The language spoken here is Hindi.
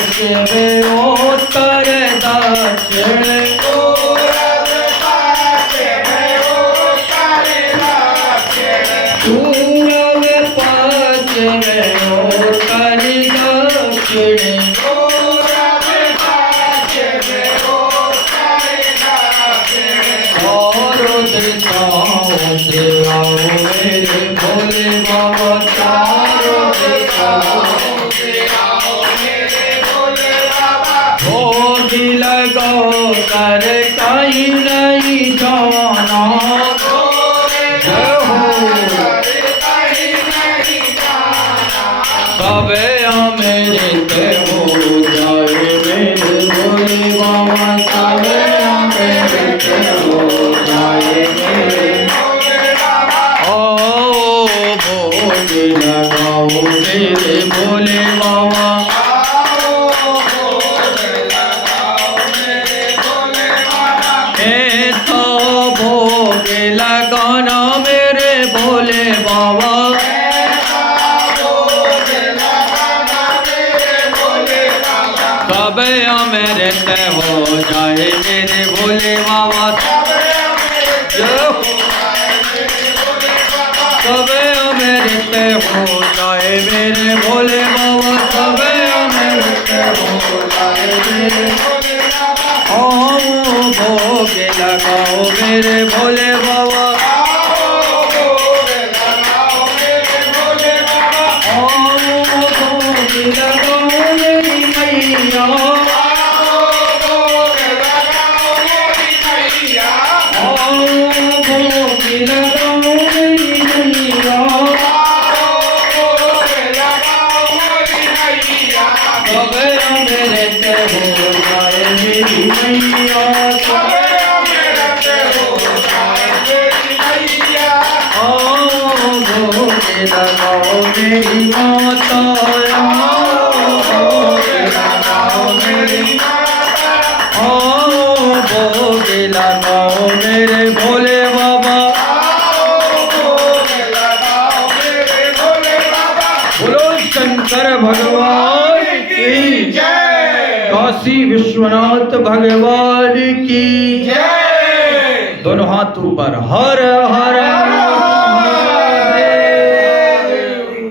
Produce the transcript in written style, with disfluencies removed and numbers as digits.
पश्चिम उत्तर दक्षिण पूरब पश्चिम उत्तर दक्षिण चारों दिशाओं से आओ मेरे भोले बाबा चारों दिशाओं से आओ मेरे भोले बाबा भोग लगाओ कर कहीं नहीं जाना तबे मेरे ते हो जाए मेरे भोले बाबा तबे मेरे ते हो जाए मेरे भोले बाबा ओ भोग लगाओ मेरे भोले बाबा ऐसा भोग लगाना मेरे भोले बाबा तबे मेरे तय हो जाए मेरे भोले बाबा तबे मेरे तय हो जाए मेरे भोले बाबा तबे मेरे तय हो जाए मेरे भोले बाबा भोग लगाओ मेरे भोले बाबा भोग लगाओ मेरे भोले बाबा भोग लगाओ मेरी मैया भोग लगाओ मेरी मैया भोग लगाओ मेरी मैया भोग लगाओ मेरी मैया तबे मेरे ते हो जाए मेरी मैया तबे मेरे ते हो जाए मेरी मैया भोग लगाओ मेरी माता भोग लगाओ मेरी माता भोग लगाओ मेरे भोले बाबा भोग लगाओ मेरे भोले बाबा बोलो शंकर भगवान की जय काशी विश्वनाथ भगवान की जय दोनों हाथ ऊपर हर हर